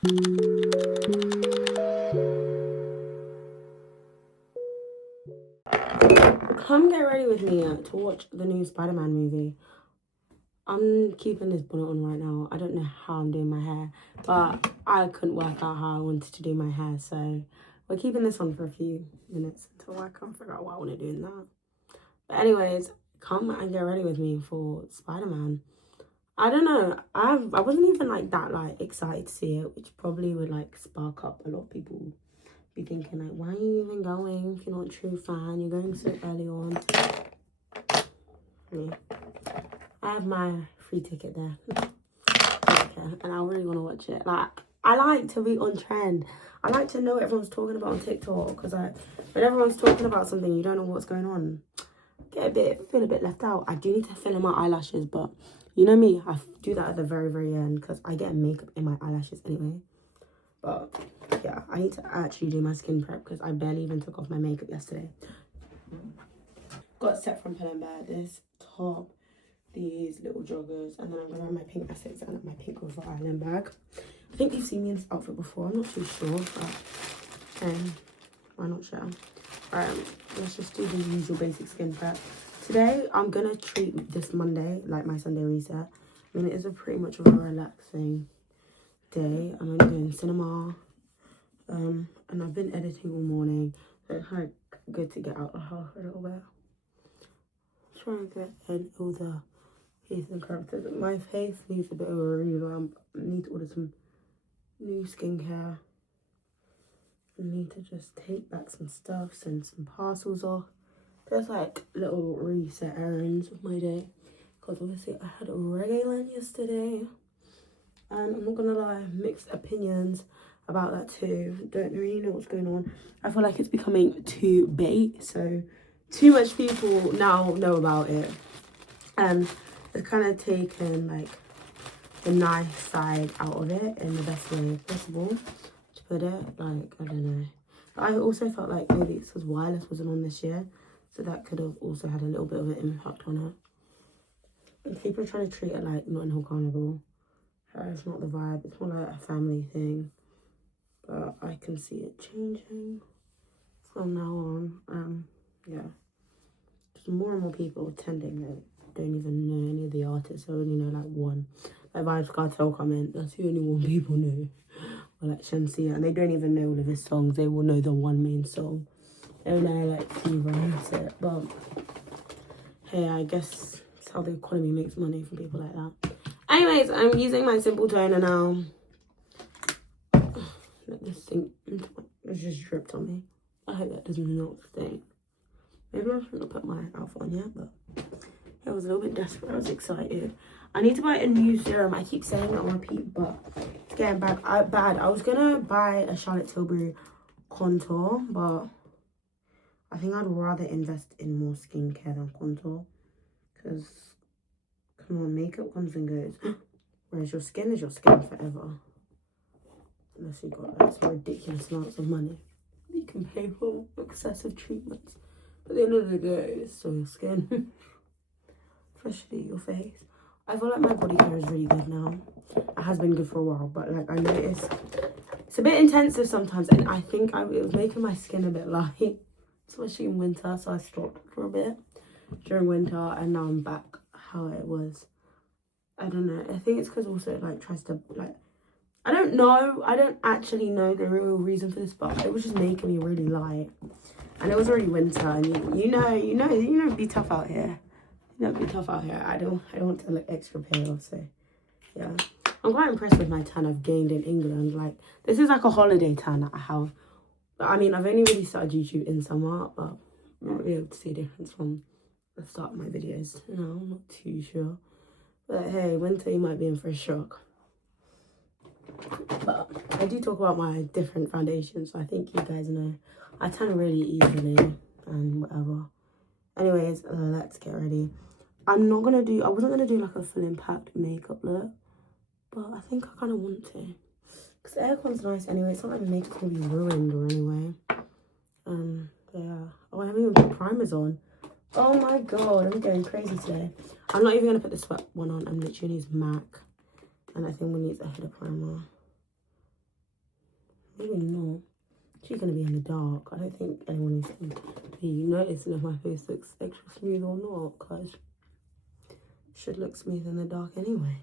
Come get ready with me to watch the new Spider-Man movie. I'm keeping this bonnet on right now. I don't know how I'm doing my hair, but I couldn't work out how I wanted to do my hair, so we're keeping this on for a few minutes until I can't figure out what I want to do in that. But anyways, come and get ready with me for Spider-Man. I don't know. I wasn't even like that excited to see it, which probably would like spark up a lot of people be thinking like, why are you even going if you're not a true fan? You're going so early on. Yeah. I have my free ticket there. Okay, and I really want to watch it. Like, I like to be on trend. I like to know what everyone's talking about on TikTok, because like when everyone's talking about something, you don't know what's going on. Feel a bit left out. I do need to fill in my eyelashes, but you know me, I do that at the very, very end because I get makeup in my eyelashes anyway. But yeah, I need to actually do my skin prep because I barely even took off my makeup yesterday. Got set from Pull&Bear, this top, these little joggers, and then I'm gonna wear my pink Essex and my pink River Island bag. I think you've seen me in this outfit before. I'm not too sure, but why not share? Alright, let's just do the usual basic skin prep. Today, I'm gonna treat this Monday like my Sunday reset. I mean, it is a pretty much of a relaxing day. I'm only doing cinema, and I've been editing all morning, so it's like good to get out the house a little bit. Trying to get in all the pieces and characters. My face needs a bit of a revamp. I need to order some new skincare. I need to just take back some stuff, send some parcels off. There's like little reset errands of my day, because obviously I had a reggae land yesterday, and I'm not gonna lie, mixed opinions about that too. Don't really know what's going on. I feel like it's becoming too bait, so too much people now know about it, and it's kind of taken like the nice side out of it in the best way possible to put it. Like, I don't know. I also felt like maybe it's because Wireless wasn't on this year, so that could have also had a little bit of an impact on it. And people are trying to treat it like Notting Hill Carnival. It's not the vibe. It's more like a family thing. But I can see it changing from now on. Yeah. Just more and more people attending that don't even know any of the artists. I only know like one. Like Vibes Cartel come in. That's the only one people know. Or like Shensia, and they don't even know all of his songs. They will know the one main song. They don't know like he writes it. But hey, I guess it's how the economy makes money from people like that. Anyways, I'm using my Simple Toner now. Let this thing, it's just dripped on me. I hope that does not stink. Maybe I shouldn't have put my outfit on yet, but I was a little bit desperate. I was excited. I need to buy a new serum. I keep saying it on repeat, but it's getting bad. I was gonna buy a Charlotte Tilbury contour, but I think I'd rather invest in more skincare than contour, because come on, makeup comes and goes, whereas your skin is your skin forever, unless you got like some ridiculous amounts of money you can pay for excessive treatments. But at the end of the day, it's still your skin. Especially your face. I feel like my body care is really good now. It has been good for a while, but like I noticed it's a bit intensive sometimes, and I think it was making my skin a bit light, especially in winter, so I stopped for a bit during winter, and now I'm back how it was. I don't know. I think it's because also it like tries to like, I don't know. I don't actually know the real reason for this, but it was just making me really light, and it was already winter, and you know, be tough out here. Be tough out here. I don't want to look extra pale, so yeah. I'm quite impressed with my tan I've gained in England. Like, this is like a holiday tan that I have. But I mean, I've only really started YouTube in summer, but I'm not really able to see a difference from the start of my videos. No, I'm not too sure. But hey, winter you might be in for a shock. But I do talk about my different foundations, so I think you guys know I tan really easily and whatever. Anyways, let's get ready. I wasn't gonna do like a full impact makeup look, but I think I kind of want to, because the aircon's nice anyway. It's not like the makeup's gonna be ruined or anyway. Yeah. Oh, I haven't even put primers on. Oh my god, I'm going crazy today. I'm not even gonna put the sweat one on. I'm literally gonna use MAC, and I think we need a head of primer. Maybe not. She's going to be in the dark. I don't think anyone is going to be noticing if my face looks extra smooth or not, because it should look smooth in the dark anyway.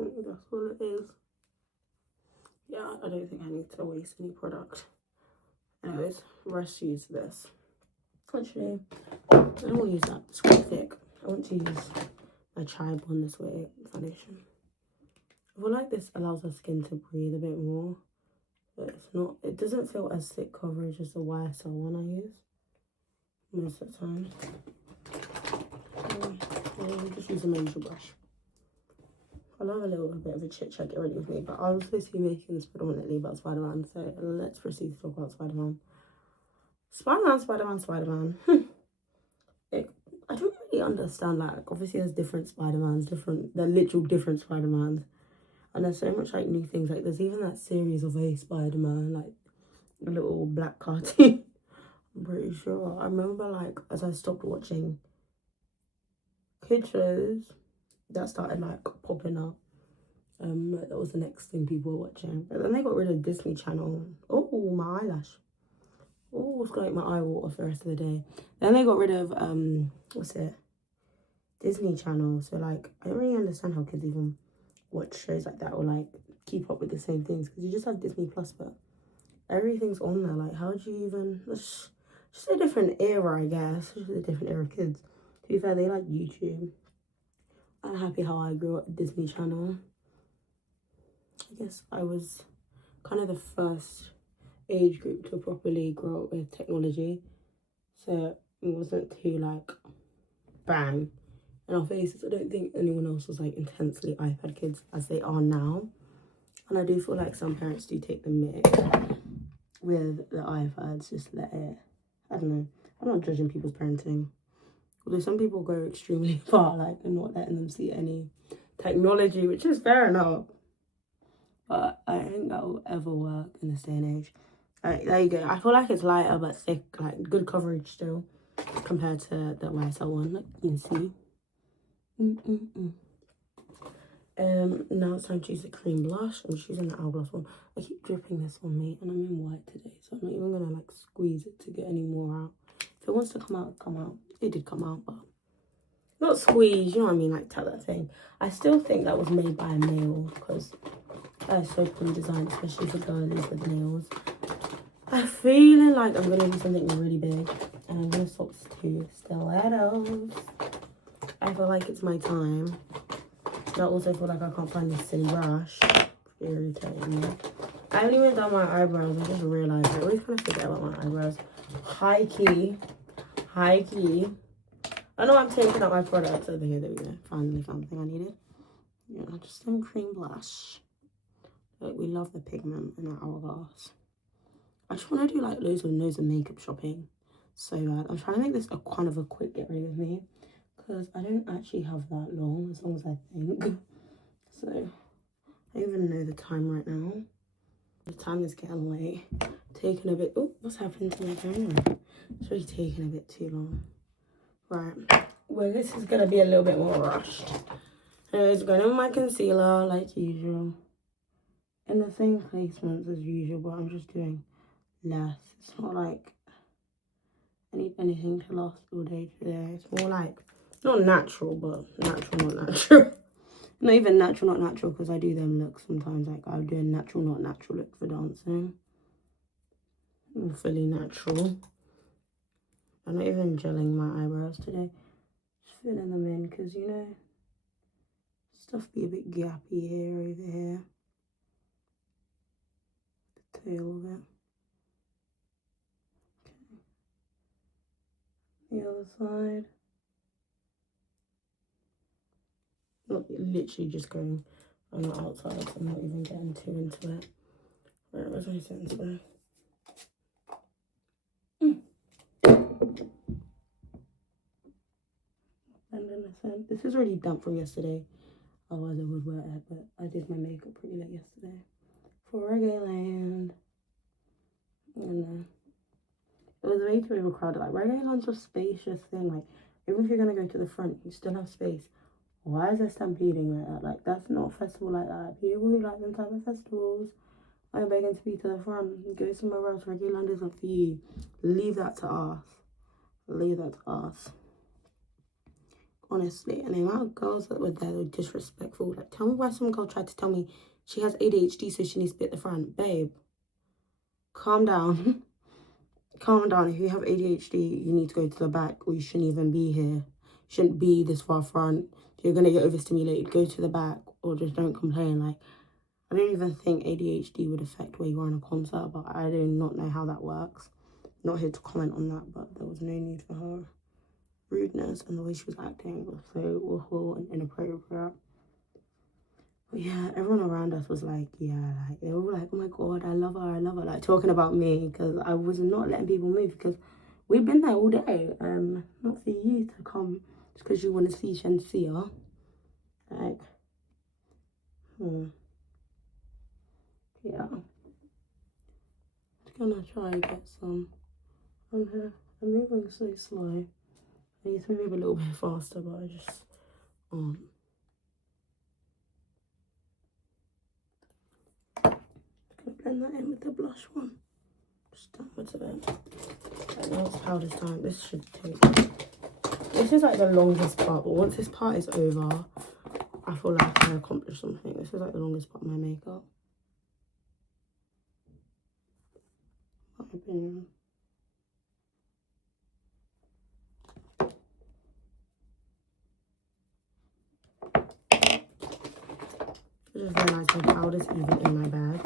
I think that's all it is. Yeah, I don't think I need to waste any product. Anyways, let's use this. Actually, I don't want to use that. It's quite thick. I want to use my Chai Bond This Way foundation. I feel like this allows our skin to breathe a bit more, but it's not. It doesn't feel as thick coverage as the YSL one I use most of the time. I'm just using my usual brush. I'll have a little bit of a chit chat, get ready with me, but I was supposed to be making this predominantly about Spider-Man, so let's proceed to talk about Spider-Man. Spider-Man. I don't really understand, like, obviously there's different Spider-Mans, they're literal different Spider-Mans, and there's so much, like, new things, like, there's even that series of a Spider-Man, like, a little black cartoon, I'm pretty sure. I remember, like, as I stopped watching kid shows, that started, like, popping up. That was the next thing people were watching. But then they got rid of Disney Channel. Oh, my eyelash. Oh, it's got like my eye water for the rest of the day. Then they got rid of what's it? Disney Channel. So like, I don't really understand how kids even watch shows like that or like keep up with the same things, because you just have Disney Plus, but everything's on there. Like, how do you even? It's just a different era, I guess. It's just a different era of kids. To be fair, they like YouTube. I'm happy how I grew up with Disney Channel. I guess I was kind of the first age group to properly grow up with technology, so it wasn't too like bang in our faces. I don't think anyone else was like intensely iPad kids as they are now, and I do feel like some parents do take the mic with the iPads, just let it, I don't know, I'm not judging people's parenting, although some people go extremely far, like, and not letting them see any technology, which is fair enough. But I don't think that will ever work in this day and age. Alright, there you go. I feel like it's lighter but thick, like good coverage still compared to the YSL one, like you can see. Now it's time to use the cream blush. I'm just using the Hourglass one. I keep dripping this on me, and I'm in white today, so I'm not even gonna like squeeze it to get any more out. If it wants to come out, come out. It did come out, but not squeeze, you know what I mean, like tell that thing. I still think that was made by a male, because that is so cool design, especially for girlies with nails. I'm feeling like I'm going to do something really big, and I'm going to swap to stilettos. I feel like it's my time. But I also feel like I can't find this silly brush. Irritating me. I haven't even done my eyebrows. I just realised I always kind of forget about my eyebrows. High key. I know I'm taking out my products over here. There we go. Finally found the thing I needed. Yeah, just some cream blush. Like, we love the pigment in our Hourglass. I just want to do like loads of makeup shopping so bad. I'm trying to make this a kind of a quick get ready with me, because I don't actually have that long, as long as I think. So I don't even know the time right now. The time is getting late. Taking a bit. Oh, what's happened to my camera? It's really taking a bit too long. Right. Well, this is gonna be a little bit more rushed. Anyways, going in with my concealer like usual, in the same placements as usual, but I'm just doing less. It's not like I need anything to last all day today. It's more like not natural, but natural, not natural. Not even natural, not natural, because I do them looks sometimes. Like, I'll do a natural, not natural look for dancing. I'm fully natural. I'm not even gelling my eyebrows today. Just filling them in, because, you know, stuff be a bit gappy here, over here. The tail of it. The other side. Not literally just going on the outside, so I'm not even getting too into it. Right, where's my sensor? This is already done from yesterday, otherwise I would wear it, but I did my makeup pretty late yesterday for Reggae Land. And it was way too overcrowded. Like, Reggae Land's a spacious thing. Like, even if you're gonna go to the front, you still have space Why is there stampeding like that? Like, that's not a festival like that. People who like them type of festivals, I'm begging to be to the front. Go somewhere else. Regular land is up to you. Leave that to us. Leave that to us. Honestly, and the amount of girls that were there were disrespectful. Like, tell me why some girl tried to tell me she has ADHD, so she needs to be at the front. Babe, calm down. Calm down. If you have ADHD, you need to go to the back, or you shouldn't even be here. You shouldn't be this far front. You're going to get overstimulated. Go to the back, or just don't complain. Like, I don't even think ADHD would affect where you are in a concert, but I do not know how that works. Not here to comment on that, but there was no need for her rudeness, and the way she was acting was so awful and inappropriate. But yeah, everyone around us was like, yeah, like, they were all like, oh my God, I love her, like, talking about me, because I was not letting people move, because we've been there all day. Not for you to come just because you want to see Shensia. Like, yeah. Just gonna try and get some on here. I'm moving so slow. I need to move a little bit faster, but I just gonna blend that in with the blush one. Just downwards a bit. Right, now it's powder's time. This should take. This is like the longest part, but once this part is over, I feel like I accomplished something. This is like the longest part of my makeup. My opinion. I just realised my powder's even in my bag.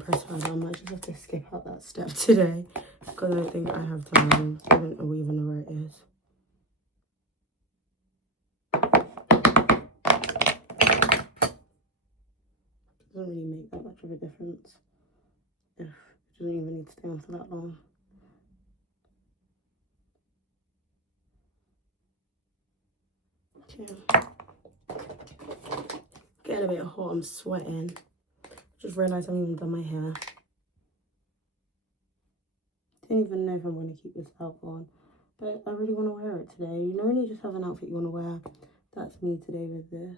Press powder. I might just have to skip out that step today because I don't think I have time. I don't know even know where it is. Doesn't really make that much of a difference if it doesn't even need to stay on for that long. Okay. Getting a bit hot, I'm sweating. Just realised I haven't even done my hair. Didn't even know if I'm going to keep this outfit on, but I really want to wear it today. You know when you just have an outfit you want to wear? That's me today with this.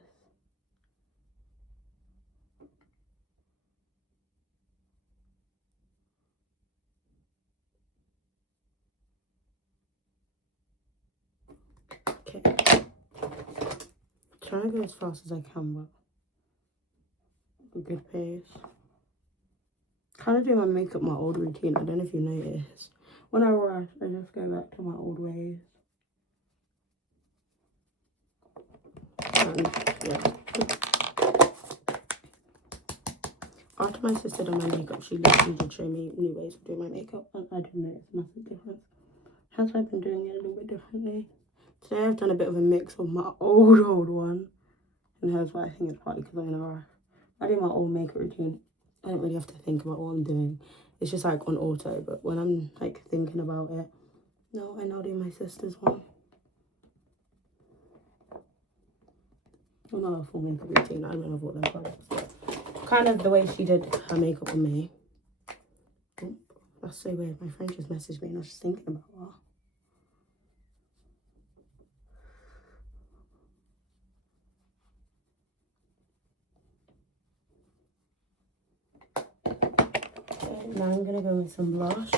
Okay. Trying to go as fast as I can, but a good pace. Kind of doing my makeup my old routine. I don't know if you noticed. When I rush, I just go back to my old ways. And yeah. After my sister did my makeup, she literally did show me new ways of doing my makeup, and I didn't notice nothing different. Hence I've been doing it a little bit differently. Today I've done a bit of a mix of my old one and hers, but I think it's partly because I'm in a rush. I do my old makeup routine. I don't really have to think about what I'm doing. It's just like on auto, but when I'm like thinking about it, no, I now do my sister's one. Well, not a full makeup routine, I don't know what them products. Kind of the way she did her makeup on me. Oh, that's so weird. My friend just messaged me and I was just thinking about that. Okay, now I'm gonna go with some blush.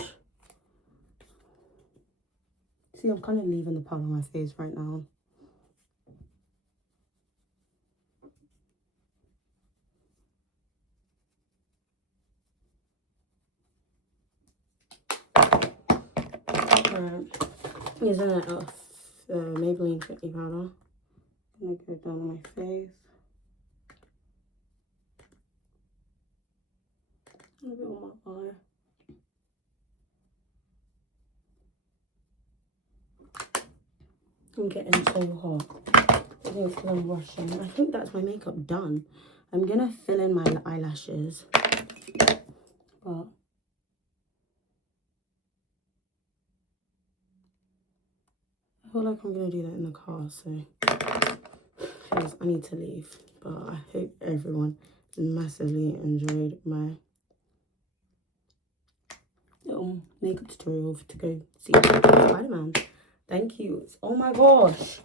See, I'm kind of leaving the powder on my face right now. Using it off Maybelline Fitty powder. I'm gonna go down on my face. A little bit on my eye. I'm getting so hot. I think it's because I'm rushing. I think that's my makeup done. I'm gonna fill in my eyelashes. But I feel like I'm gonna do that in the car, so because I need to leave. But I hope everyone massively enjoyed my little makeup tutorial to go see Spider-Man. Thank you. Oh my gosh.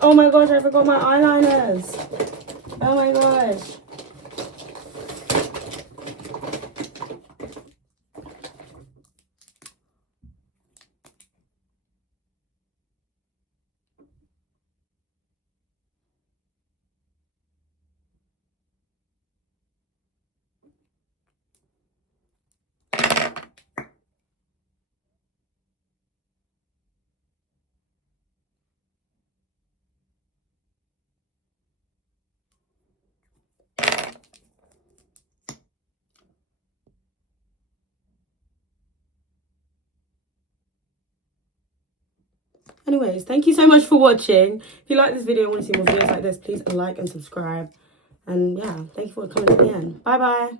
Oh my gosh, I forgot my eyeliners. Oh my gosh. Anyways, thank you so much for watching. If you like this video and want to see more videos like this, please like and subscribe. And yeah, thank you for coming to the end. Bye bye.